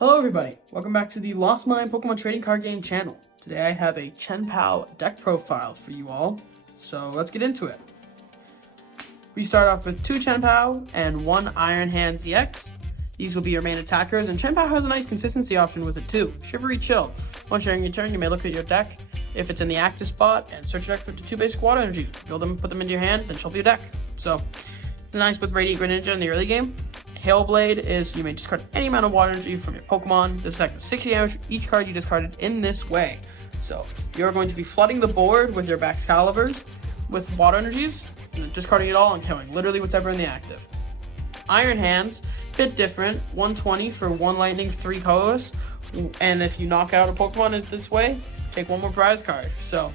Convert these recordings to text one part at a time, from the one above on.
Hello everybody, welcome back to the Lost Mine Pokemon Trading Card Game channel. Today I have a Chien-Pao deck profile for you all, so let's get into it. We start off with 2 Chien-Pao and 1 Iron Hand ZX. These will be your main attackers, and Chien-Pao has a nice consistency option with it too. Shivery Chill. Once during your turn, you may look at your deck if it's in the active spot and search your deck for 2 basic water energies. Build them, put them into your hand, then shuffle your deck. So, it's nice with Radiant Greninja in the early game. Hailblade is you may discard any amount of water energy from your Pokemon. This deck is 60 damage for each card you discarded in this way. So you're going to be flooding the board with your Baxcaliburs with water energies, and discarding it all and killing literally whatever in the active. Iron Hands, bit different, 120 for 1 lightning, 3 colors, and if you knock out a Pokemon in this way, take 1 more prize card. So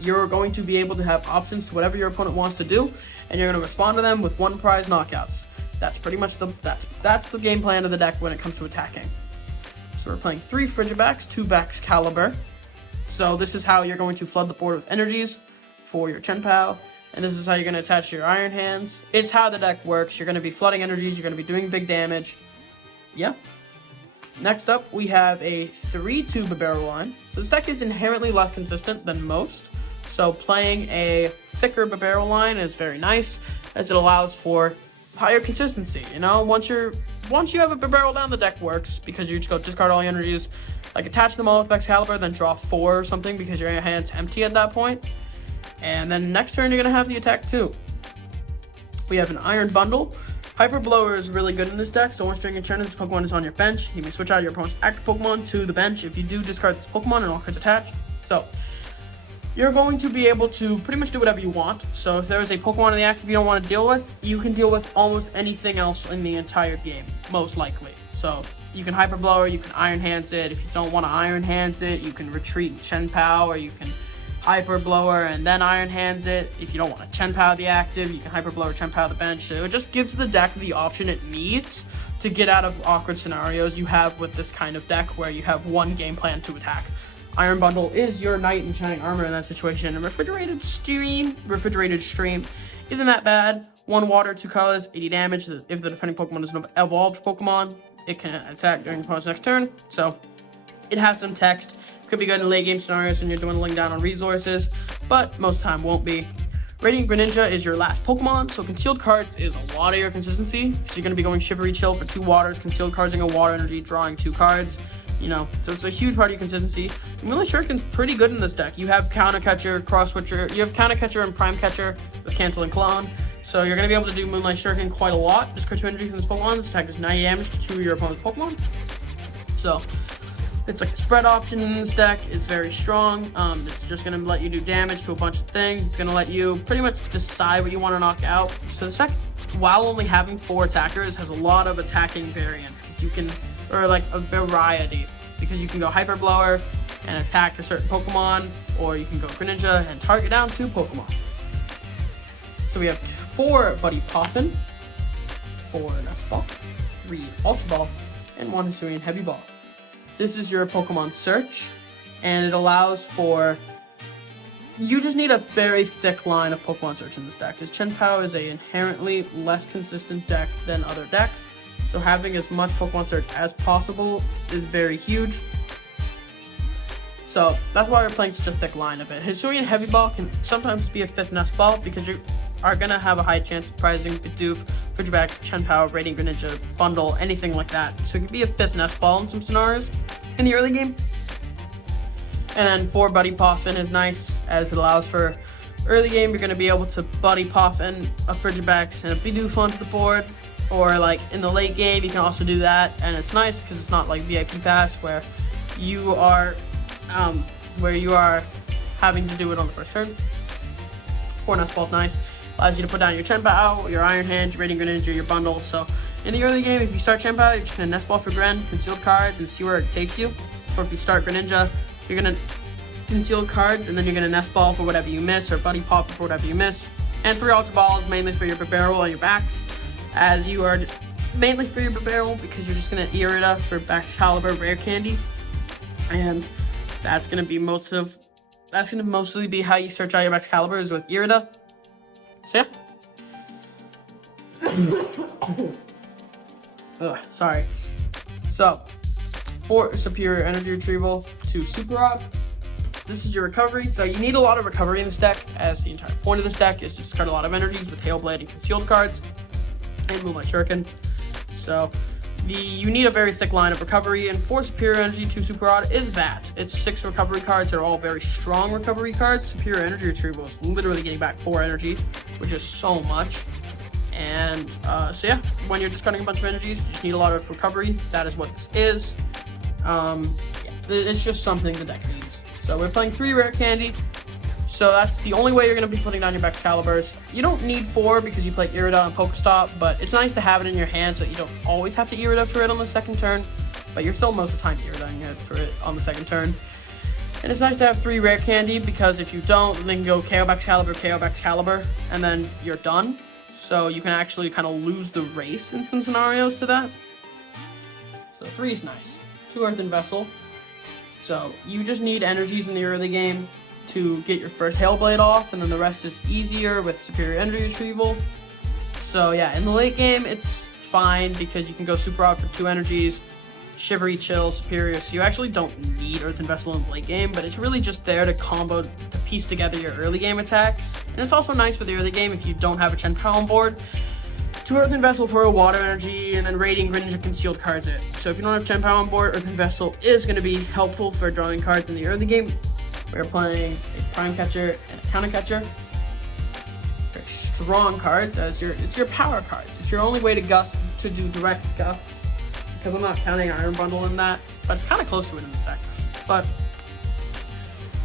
you're going to be able to have options to whatever your opponent wants to do, and you're going to respond to them with 1 prize knockouts. That's pretty much that's the game plan of the deck when it comes to attacking. So we're playing 3 Frigibacks, 2 Baxcalibur. So this is how you're going to flood the board with energies for your Chien-Pao, and this is how you're going to attach your Iron Hands. It's how the deck works. You're going to be flooding energies, you're going to be doing big damage. Yeah. Next up, we have a 3-2 Barel Line. So this deck is inherently less consistent than most. So playing a thicker Barel Line is very nice, as it allows for higher consistency. You know, once you have a barrel down, the deck works because you just go discard all your energies, like attach them all with Baxcalibur, then draw 4 or something because your hand's empty at that point. And then next turn you're gonna have the attack too. We have an Iron Bundle. Hyper Blower is really good in this deck, so once during your turn this Pokemon is on your bench, you may switch out your opponent's active Pokemon to the bench. If you do, discard this Pokemon and all cards attached. So you're going to be able to pretty much do whatever you want. So if there is a Pokemon in the active you don't want to deal with, you can deal with almost anything else in the entire game, most likely. So you can Hyper Blower, you can Iron Hands it. If you don't want to Iron Hands it, you can retreat Chien-Pao, or you can Hyper Blower and then Iron Hands it. If you don't want to Chien-Pao the active, you can Hyper Blower, Chien-Pao the bench. So it just gives the deck the option it needs to get out of awkward scenarios you have with this kind of deck where you have one game plan to attack. Iron Bundle is your Knight in Shining Armor in that situation. And Refrigerated Stream isn't that bad. 1 water, 2 colors, 80 damage. If the defending Pokemon is an evolved Pokemon, it can attack during the opponent's next turn. So it has some text. Could be good in late game scenarios when you're dwindling down on resources, but most of the time won't be. Radiant Greninja is your last Pokemon, so Concealed Cards is a lot of your consistency. So you're going to be going Shivery Chill for 2 waters, Concealed Cards a water energy, drawing 2 cards. You know, so it's a huge part of your consistency. Moonlight Shuriken's pretty good in this deck. You have Counter Catcher, Cross Switcher, you have Counter Catcher and Prime Catcher with Cancel and Clone. So you're going to be able to do Moonlight Shuriken quite a lot. Just crit 2 energy from this Pokemon. This attack does 90 damage to 2 of your opponent's Pokemon. So it's like a spread option in this deck. It's very strong. It's just going to let you do damage to a bunch of things. It's going to let you pretty much decide what you want to knock out. So this deck, while only having 4 attackers, has a lot of attacking variants. You can, or like a variety, because you can go Hyper Blower and attack a certain Pokemon, or you can go Greninja and target down 2 Pokemon. So we have 4 Buddy Poffin, 4 Nest Ball, 3 Ultra Ball, and 1 Hisuian Heavy Ball. This is your Pokemon search, and it allows for, you just need a very thick line of Pokemon search in this deck, because Chien-Pao is a inherently less consistent deck than other decks. So having as much Pokemon search as possible is very huge. So that's why we're playing such a thick line of it. Hisuian Heavy Ball can sometimes be a 5th Nest Ball because you are going to have a high chance of prizing Bidoof, Frigibax, Chien-Pao, Radiant Greninja, Bundle, anything like that. So it can be a 5th Nest Ball in some scenarios in the early game. And then 4 Buddy Poffin is nice, as it allows for early game. You're going to be able to Buddy Poffin a Frigibax and a Bidoof onto the board. Or like in the late game, you can also do that, and it's nice because it's not like VIP Pass where you are having to do it on the first turn. 4 Nest Ball's nice. Allows you to put down your Chien-Pao, your Iron Hand, your Radiant Greninja, your Bundle. So in the early game, if you start Chien-Pao, you're just gonna Nest Ball for Gren, Concealed Cards, and see where it takes you. Or if you start Greninja, you're gonna Concealed Cards, and then you're gonna Nest Ball for whatever you miss, or Buddy Pop for whatever you miss. And 3 Ultra Balls mainly for your Barrel and your backs, as you are mainly for your Barrel because you're just gonna Irida for Baxcalibur Rare Candy, and that's gonna mostly be how you search out your Baxcalibur is with Irida. So yeah. Sorry. So 4 superior energy retrieval, 2 super rod. This is your recovery. So you need a lot of recovery in this deck, as the entire point of this deck is to discard a lot of energies with Hail Blade and concealed cards, and Moonlight Shuriken. So you need a very thick line of recovery, and 4 superior energy, 2 super rod is that. It's 6 recovery cards that are all very strong recovery cards. Superior energy retrieval is literally getting back 4 energy, which is so much. And so yeah, when you're discarding a bunch of energies, you just need a lot of recovery. That is what this is. Yeah, it's just something the deck needs. So we're playing 3 rare candy. So that's the only way you're going to be putting down your Excaliburs. You don't need 4 because you play Irida and Pokestop, but it's nice to have it in your hand so you don't always have to Irida for it on the second turn, but you're still most of the time Iridaing it for it on the second turn. And it's nice to have 3 rare candy because if you don't, then you can go KO Excalibur, and then you're done. So you can actually kind of lose the race in some scenarios to that. So 3 is nice. 2 Earthen Vessel. So you just need energies in the early game to get your first Hail Blade off, and then the rest is easier with superior energy retrieval. So yeah, in the late game, it's fine because you can go super rod for 2 energies, Shivery, Chill, Superior, so you actually don't need Earthen Vessel in the late game, but it's really just there to combo, to piece together your early game attacks. And it's also nice for the early game if you don't have a Chien-Pao on board. 2 Earthen Vessel for a water energy, and then Radiant Greninja concealed cards it. So if you don't have Chien-Pao on board, Earthen Vessel is going to be helpful for drawing cards in the early game. We're playing a Prime Catcher and a Counter Catcher. Very strong cards, as it's your power cards. It's your only way to do direct gust, because I'm not counting Iron Bundle in that, but it's kind of close to it in this deck. But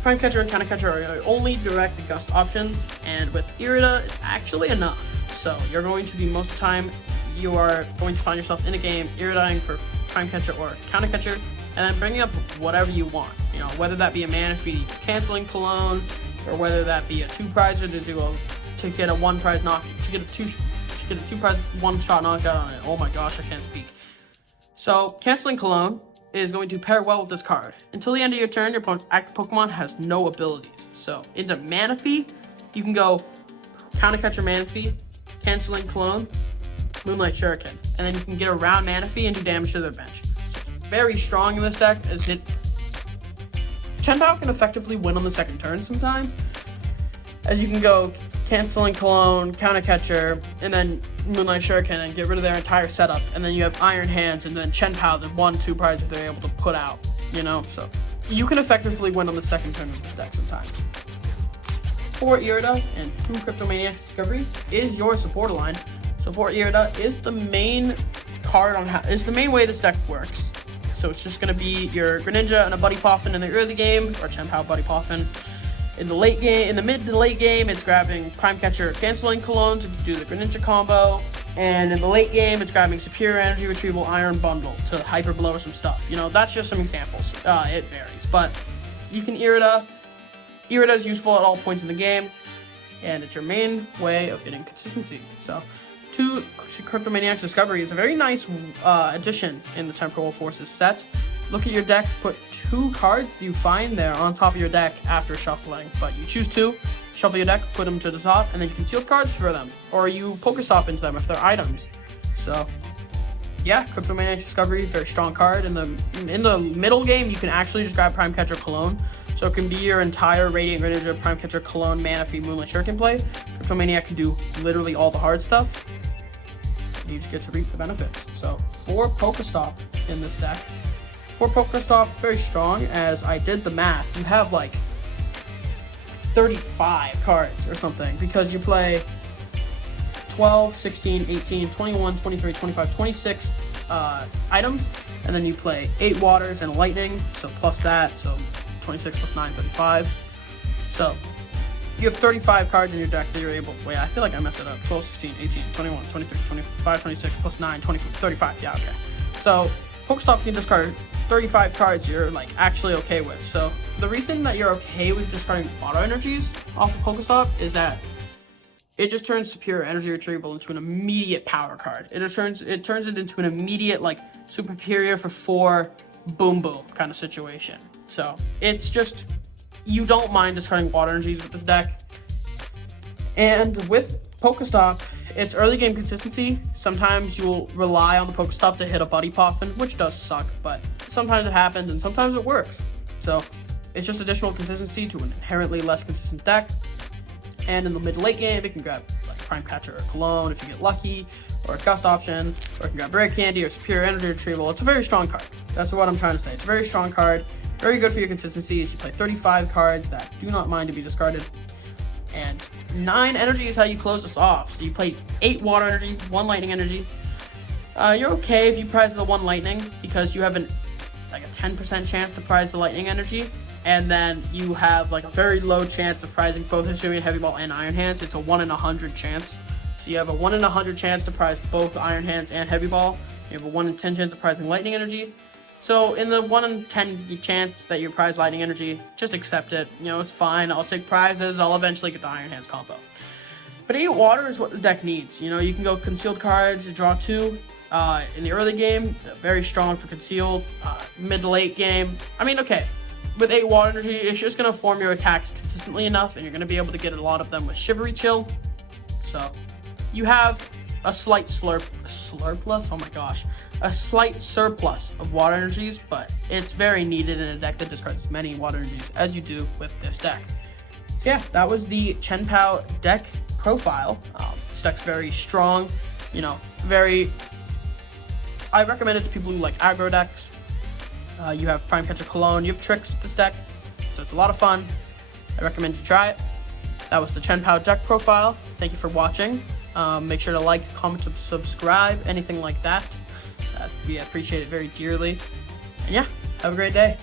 Prime Catcher and Counter Catcher are your only direct gust options, and with Irida, it's actually enough. So you're going to be, most of the time, you are going to find yourself in a game Iridaing for Prime Catcher or Counter Catcher, and then bringing up whatever you want. You know, whether that be a Manaphy canceling Cologne, or whether that be a 2-prizer to get a 1-prize knock, to get a 2-prize 1-shot knockout on it. Oh my gosh, I can't speak. So canceling Cologne is going to pair well with this card. Until the end of your turn, your opponent's active Pokemon has no abilities. So into Manaphy, you can go Counter Catcher Manaphy, canceling Cologne, Moonlight Shuriken, and then you can get around Manaphy and do damage to their bench. Very strong in this deck, as Chien-Pao can effectively win on the second turn sometimes, as you can go canceling Cologne, Counter Catcher, and then Moonlight Shuriken and get rid of their entire setup, and then you have Iron Hands, and then Chien-Pao, the 1-2 prize that they're able to put out, you know, so you can effectively win on the second turn with this deck sometimes. 4 Irida and 2 Cryptomaniac's Discovery is your supporter line. So 4 Irida is the main card is the main way this deck works. So it's just going to be your Greninja and a Buddy Poffin in the early game, or Chien-Pao Buddy Poffin. In the late game, in the mid to late game, it's grabbing Prime Catcher, canceling Cologne to do the Greninja combo. And in the late game, it's grabbing Superior Energy Retrieval Iron Bundle to Hyper Blow some stuff. You know, that's just some examples. It varies, but you can Irida. Irida is useful at all points in the game, and it's your main way of getting consistency. So 2 Cryptomaniac's Discovery is a very nice addition in the Temporal Forces set. Look at your deck, put 2 cards you find there on top of your deck after shuffling, but you choose 2, shuffle your deck, put them to the top, and then you conceal cards for them, or you Pokestop into them if they're items. So yeah, Cryptomaniac's Discovery is a very strong card. In the middle game, you can actually just grab Prime Catcher Cologne, so it can be your entire Radiant Greninja, Prime Catcher Cologne, Manaphy, Moonlight Shuriken play. Cryptomaniac can do literally all the hard stuff. You just get to reap the benefits. So 4 Pokestop in this deck. 4 Pokestop, very strong. As I did the math, you have like 35 cards or something, because you play 12, 16, 18, 21, 23, 25, 26 items, and then you play 8 waters and lightning, so plus that, so 26 plus 9, 35. So you have 35 cards in your deck that you're able to, wait, I feel like I messed it up. 12, 16, 18, 21, 23, 25, 26, plus 9, 24, 35, yeah, okay. So Pokestop can discard 35 cards you're like actually okay with. So the reason that you're okay with discarding auto energies off of Pokestop is that it just turns Superior Energy Retrieval into an immediate power card. It turns it into an immediate like superior for 4 boom boom kind of situation. So it's just, you don't mind discarding water energies with this deck. And with Pokestop It's early game consistency. Sometimes you'll rely on the Pokestop to hit a Buddy Poffin, which does suck, but sometimes it happens and sometimes it works. So it's just additional consistency to an inherently less consistent deck. And in the mid-late game, it can grab like Prime Catcher or Cologne if you get lucky, or a Gust option, or it can grab Rare Candy or Superior Energy Retrieval. It's a very strong card. That's what I'm trying to say. It's a very strong card, very good for your consistencies. You play 35 cards that do not mind to be discarded. And 9 energy is how you close this off. So you play 8 water energy, 1 lightning energy. You're okay if you prize the 1 lightning because you have like a 10% chance to prize the lightning energy. And then you have like a very low chance of prizing both Hisuian Heavy Ball and Iron Hands. It's a 1 in 100 chance. So you have a 1 in 100 chance to prize both Iron Hands and Heavy Ball. You have a 1 in 10 chance of prizing lightning energy. So in the 1 in 10 chance that you prize lightning energy, just accept it. You know, it's fine. I'll take prizes. I'll eventually get the Iron Hands combo. But 8 water is what this deck needs. You know, you can go concealed cards, you draw 2. In the early game, very strong for concealed. Mid to late game, I mean, okay. With 8 water energy, it's just going to form your attacks consistently enough, and you're going to be able to get a lot of them with Shivery Chill. So you have a slight surplus. Oh my gosh. A slight surplus of water energies, but it's very needed in a deck that discards as many water energies as you do with this deck. Yeah, that was the Chien-Pao deck profile. This deck's very strong, you know, I recommend it to people who like aggro decks. You have Prime Catcher Cologne, you have tricks with this deck, so it's a lot of fun. I recommend you try it. That was the Chien-Pao deck profile. Thank you for watching. Make sure to like, comment, subscribe, anything like that. We appreciate it very dearly. And yeah, have a great day.